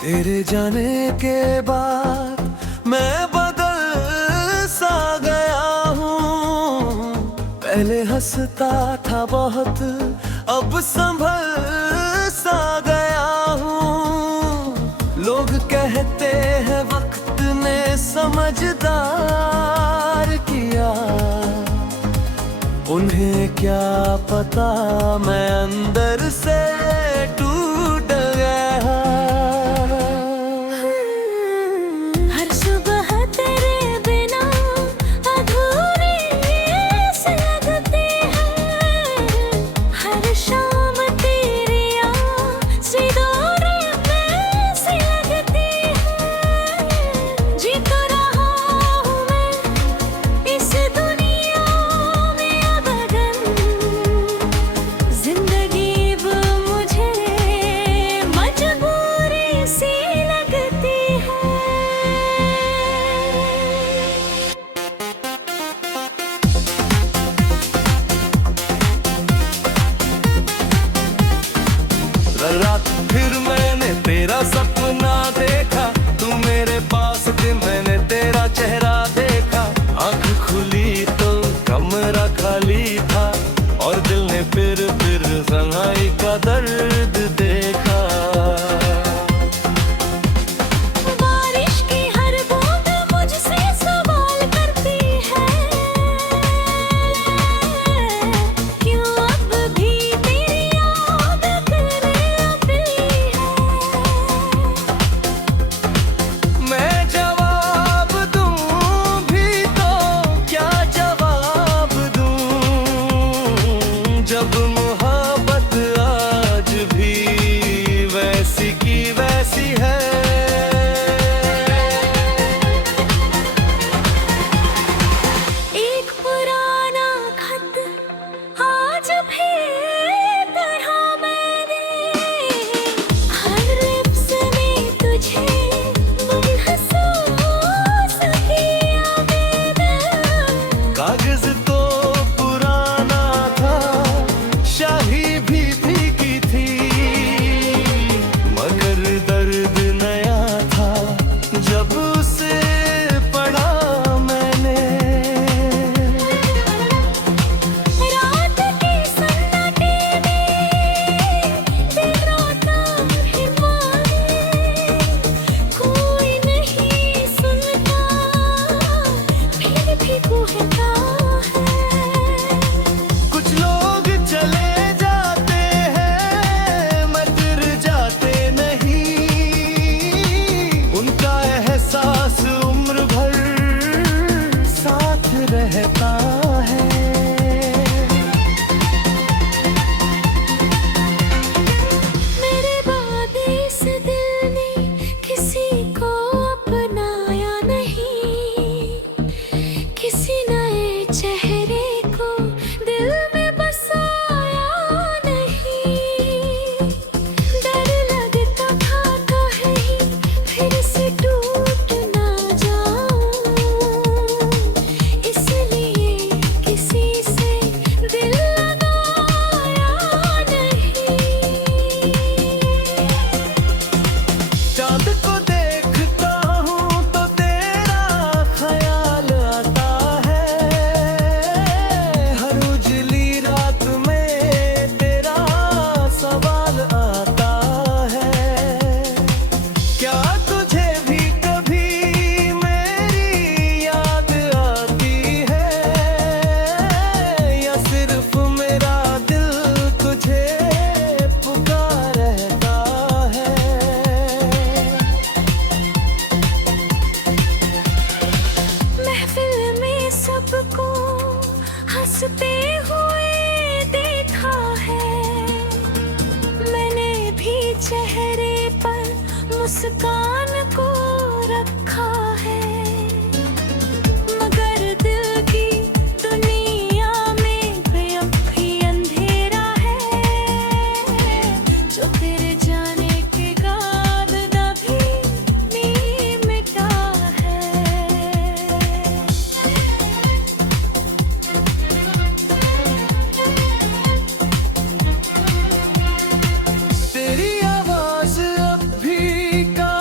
तेरे जाने के बाद मैं बदल सा गया हूँ। पहले हंसता था बहुत, अब संभल सा गया हूँ। लोग कहते हैं वक्त ने समझदार किया, उन्हें क्या पता मैं अंदर से टूट गया। हर सुबह तेरे बिना अधूरी सी लगती है, हर शाम तेरी याद सी दूरी सी लगती है। जी तो रहा हूँ मैं इस दुनिया में अबदन, जिंदगी वो मुझे मजबूरी सी लगती है। रात फिर मैंने तेरा सपना देखा, तू मेरे पास थी मैंने तेरा चेहरा देखा। आँख खुली तो कमरा खाली था, और दिल ने फिर तन्हाई का दर्द देखा। बारिश की हर बूंद मुझसे सवाल करती है, क्यों अब भी तेरी याद करने आती है। मैं जवाब दूं भी तो क्या जवाब दूं, जब मोहब्बत आज भी वैसी की वैसी है। एक पुराना खत आज भी पढ़ा मैंने, हर लिप्स में तुझे महसूस किया मैंने। कागज तो पुराना था, शाही भी भीगी थी, मगर दर्द नया था जब उसे पढ़ा मैंने। रात के सन्नाटे में दिल रोता है मारे, कोई नहीं सुनता फिर भी कहता है। कुछ लोग चले जाते हैं मगर जाते नहीं, उनका एहसास उम्र भर साथ रहता है। मेरे बाद इस दिल ने किसी को अपनाया नहीं, किसी नए चेहरे को दिल में बसाया नहीं। डर लगता था कहीं फिर से टूट ना जाऊं, इसलिए किसी से दिल लगाया नहीं। चांद को देखता हूँ तो तेरा ख्याल आता है, हर उजली रात में तेरा सवाल आता है। क्या तुझे भी कभी मेरी याद आती है, या सिर्फ मेरा दिल तुझे पुकार रहता है। महफिल में सबको हंसते हुए देखा है, मैंने भी चेहरे पर मुस्कान को रखा है। मगर दिल की दुनिया में अब भी अंधेरा है, जो तेरे जाने के बाद भी नहीं मिटा है। तेरी आवाज अब भी का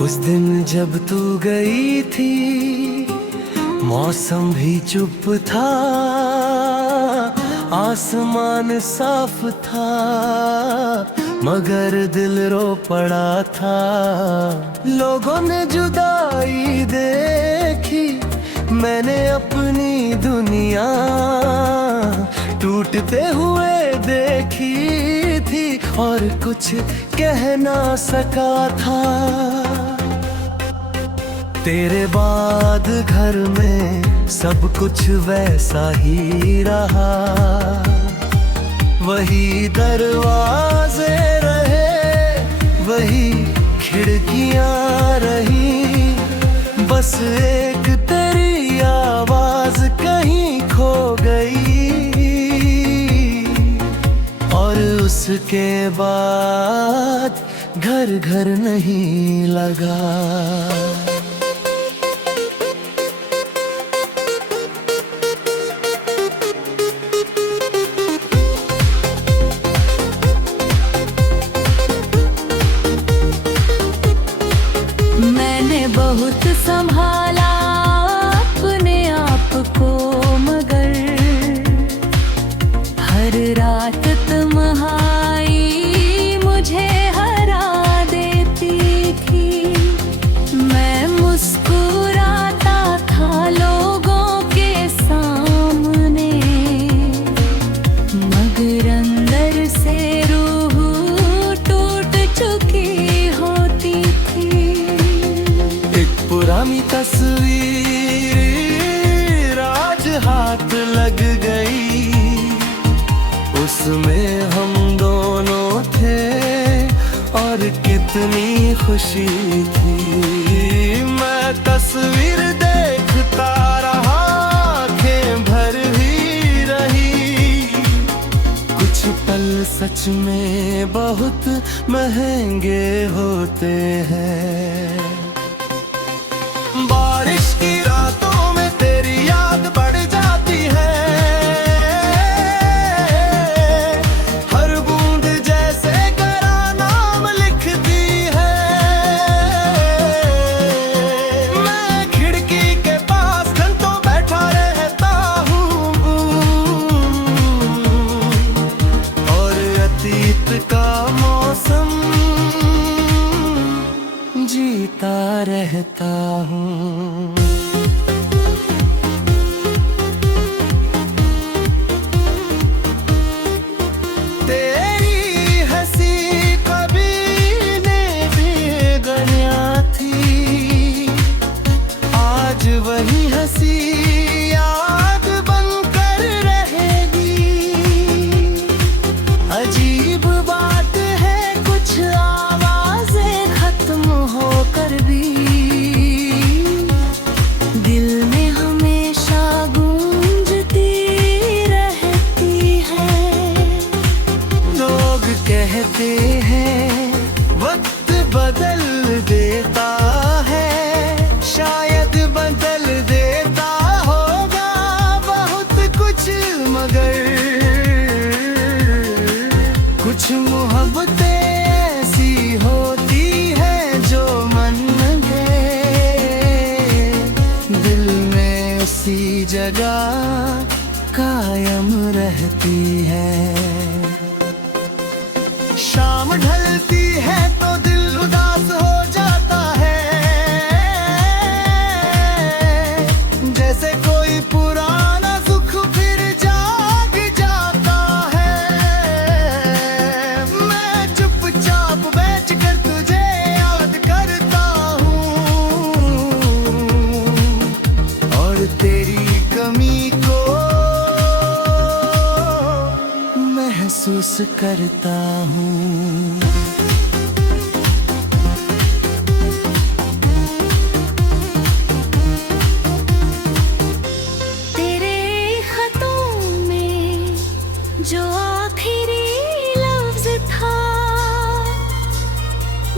उस दिन जब तू गई थी मौसम भी चुप था, आसमान साफ था, मगर दिल रो पड़ा था। लोगों ने जुदाई देखी, मैंने अपनी दुनिया टूटते हुए देखी थी, और कुछ कह ना सका था। तेरे बाद घर में सब कुछ वैसा ही रहा, वही दरवाजे रहे, वही खिड़कियां रही, बस एक तेरी आवाज कहीं खो गई, और उसके बाद घर घर नहीं लगा। बहुत संभाला अपने आप को, मगर हर रात तन्हाई मुझे हरा देती थी। मैं मुस्कुराता था लोगों के सामने, मगर अंदर से रूह टूट चुकी होती थी। पुरानी तस्वीर आज हाथ लग गई, उसमें हम दोनों थे और कितनी खुशी थी। मैं तस्वीर देखता रहा, आँखें भर ही रही। कुछ पल सच में बहुत महंगे होते हैं। बारिश की रातों में तेरी याद बढ़ जाती है, हर बूंद जैसे गरा नाम लिखती है। मैं खिड़की के पास घंटों बैठा रहता हूँ, और अतीत का मौसम जीता रहता हूँ। तेरी हंसी कभी बेगनिया थी, आज वही हंसी याद बनकर रहेगी। अजीब बात है, कुछ आवाजें खत्म होकर भी दिल में हमेशा गूंजती रहती है। लोग कहते हैं वक्त बदल देता है, शायद बदल देता होगा बहुत कुछ, मगर कुछ मोहब्बतें ऐसी होती हैं जो मन उसी जगह कायम रहती है। शाम ढलती है तो दिल उदास हो जाता है, जैसे कोई पुराना दुख फिर जाग जाता है। मैं चुपचाप बैठ कर तुझे याद करता हूँ और तेरी कमी को महसूस करता हूँ। जो आखिरी लफ्ज था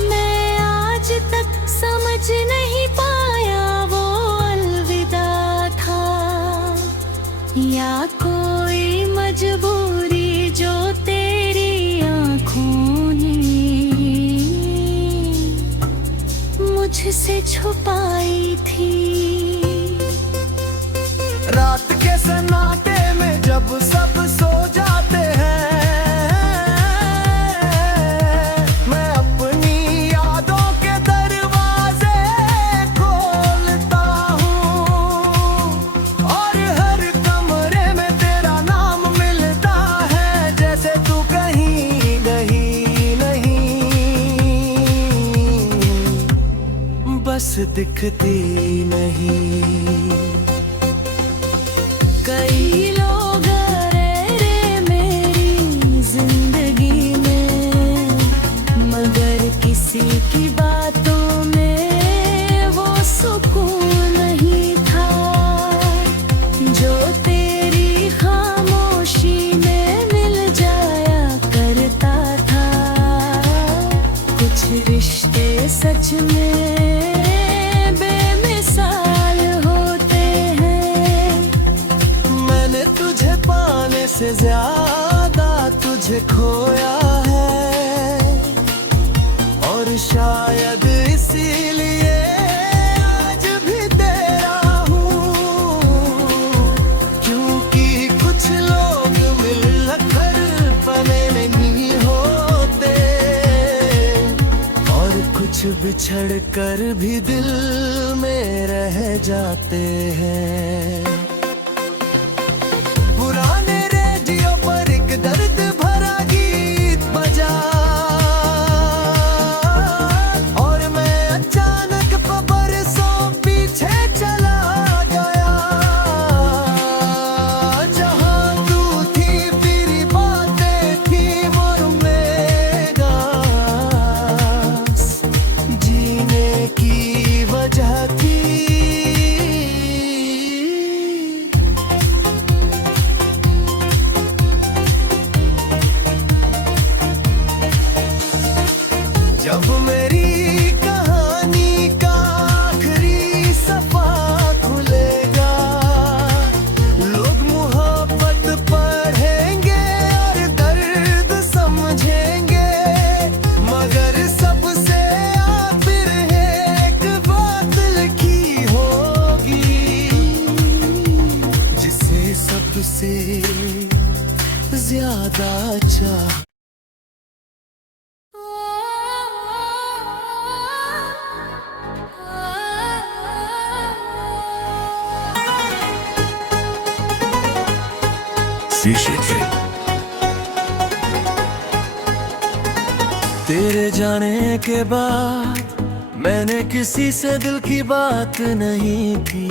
मैं आज तक समझ नहीं पाया वो अलविदा था या कोई मजबूरी जो तेरी आँखों ने छुपाई थी। रात के सन्नाटे में जब सब सो जाते हैं, मैं अपनी यादों के दरवाजे खोलता हूँ, और हर कमरे में तेरा नाम मिलता है, जैसे तू कहीं गई नहीं, बस दिखती नहीं। कई लोग रहे मेरी जिंदगी में, मगर किसी की बातों में वो सुकून नहीं था, जो तेरी खामोशी में मिल जाया करता था। कुछ रिश्ते सच में बेमिसाल होते हैं। मैंने तुझे पाने से ज्यादा तुझे खोया है, और शायद इसीलिए आज भी तेरा हूँ, क्योंकि कुछ लोग मिलकर पने नहीं होते, और कुछ बिछड़ कर भी दिल में रह जाते हैं। पुराने रेडियो पर एक दर्द भरा गीत बजा, और मैं अचानक बरसों पीछे चला गया। जहाँ तू थी तेरी बातें थी और मेरा जीने की वजह थी। जब मेरी कहानी का आखिरी सफा खुलेगा, लोग मोहब्बत पढ़ेंगे और दर्द समझेंगे, मगर सबसे आखिर एक बात लिखी होगी, जिसे सबसे ज्यादा चाह। तेरे जाने के बाद मैंने किसी से दिल की बात नहीं की,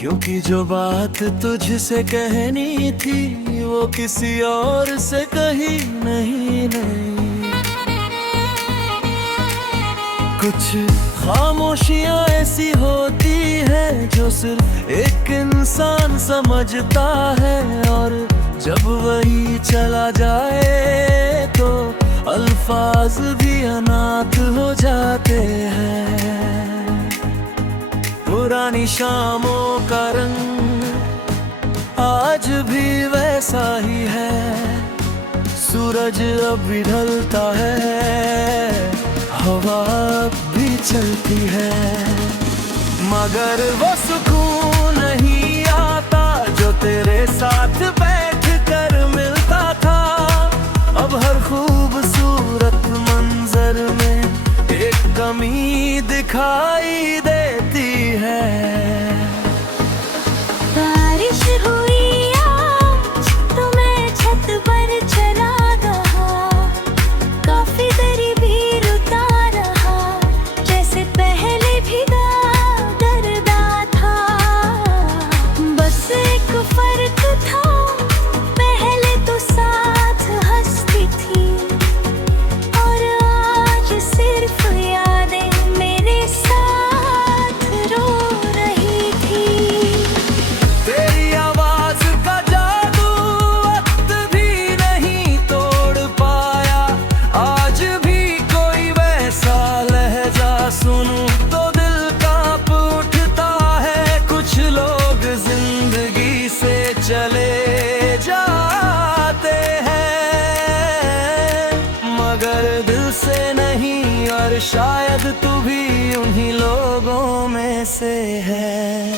क्योंकि जो बात तुझसे कहनी थी वो किसी और से कही नहीं। कुछ खामोशियाँ ऐसी होती हैं जो सिर्फ एक इंसान समझता है, और जब वही चला जाए तो अल्फाज भी अनाथ हो जाते हैं। पुरानी शामों का रंग आज भी वैसा ही है, सूरज अब भी ढलता है, हवा भी चलती है, मगर वो सुकून नहीं आता जो तेरे साथ बैठ कर मिलता था। अब हर खूबसूरत मंजर में एक कमी दिखाई देती है। बारिश हुई आज तो मैं छत पर चला गया, काफी देरी भी रुता रहा, जैसे पहले भीगा डरदा था। बस एक फर्क था, पहले तो साथ हंसती थी, और आज सिर्फ यादें मेरे साथ से है।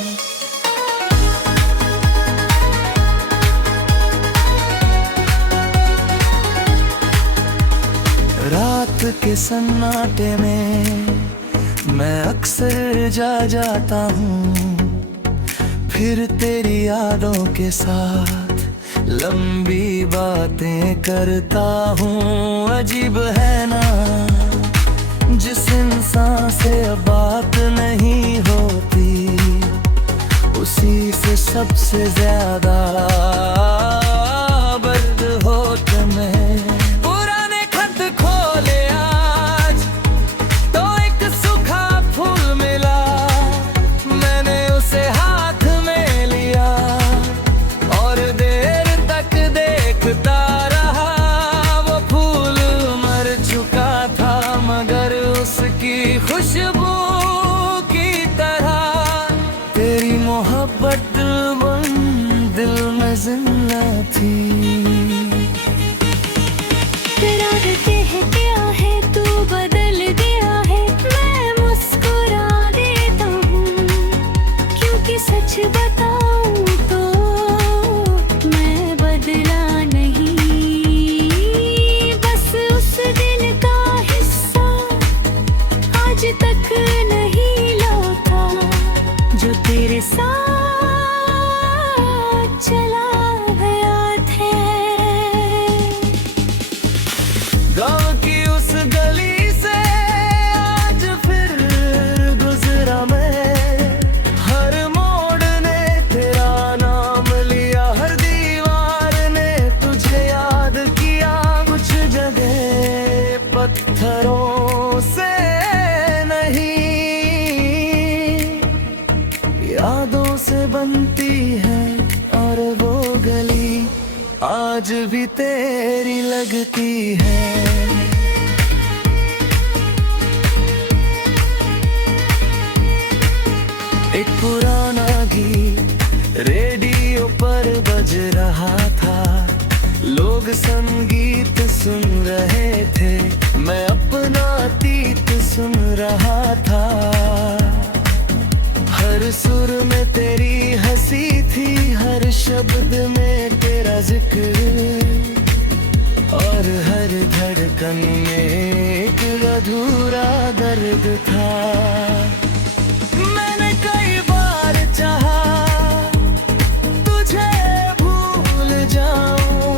रात के सन्नाटे में मैं अक्सर जा जाता हूँ, फिर तेरी यादों के साथ लंबी बातें करता हूँ। अजीब है ना, जिस इंसान से अब बात नहीं होती, उसी से सबसे ज्यादा बर्द होता मैं। पुराने खत खोले आज तो एक सूखा फूल मिला, मैंने उसे हाथ में लिया और देर तक देखता रहा। वो फूल मर चुका था मगर उसकी खुशबू की तरह तेरी मोहब्बत दिल में जिंदा थी। तेरा क्या है, तू बदल गया है, मैं मुस्कुरा देता हूँ, क्योंकि सच बताऊं तो मैं बदला नहीं। बस उस दिन का हिस्सा आज तक नहीं लौटा, जो तेरे साथ चला गया थे। गाँव की उस गली से आज फिर गुजरा मैं, हर मोड़ ने तेरा नाम लिया, हर दीवार ने तुझे याद किया। कुछ जगह पत्थरों से नहीं, यादों से बनती है, और वो गली आज भी तेरी लगती है। एक पुराना गीत रेडियो पर बज रहा था, लोग संगीत सुन रहे थे, मैं अपना अतीत सुन रहा था। हर सुर में तेरी हंसी थी, हर शब्द में तेरा जिक्र, और हर धड़कन में एक अधूरा दर्द था। मैंने कई बार चाहा तुझे भूल जाऊं,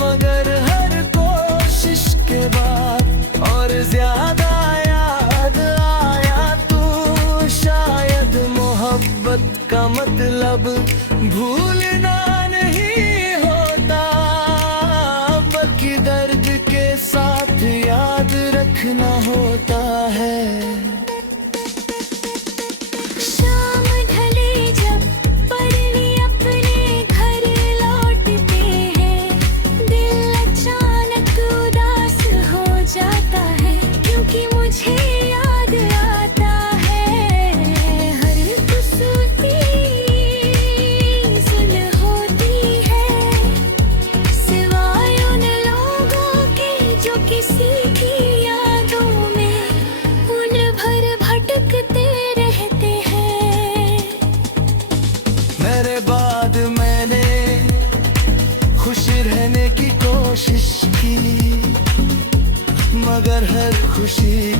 मगर हर कोशिश के बाद और ज्यादा याद आया तू। शायद मोहब्बत का मतलब भूलना नहीं होता, बल्कि दर्द के साथ याद रखना होता है। शाम ढले जब परनी अपने घर लौटते हैं, दिल अचानक उदास हो जाता है, क्योंकि मुझे याद आता है हर खुशबू सुन होती है, सिवाय उन लोगों के जो किसी की यादों में उन भर भटकते रहते हैं। मेरे बाद मैंने खुश रहने की कोशिश की, मगर हर खुशी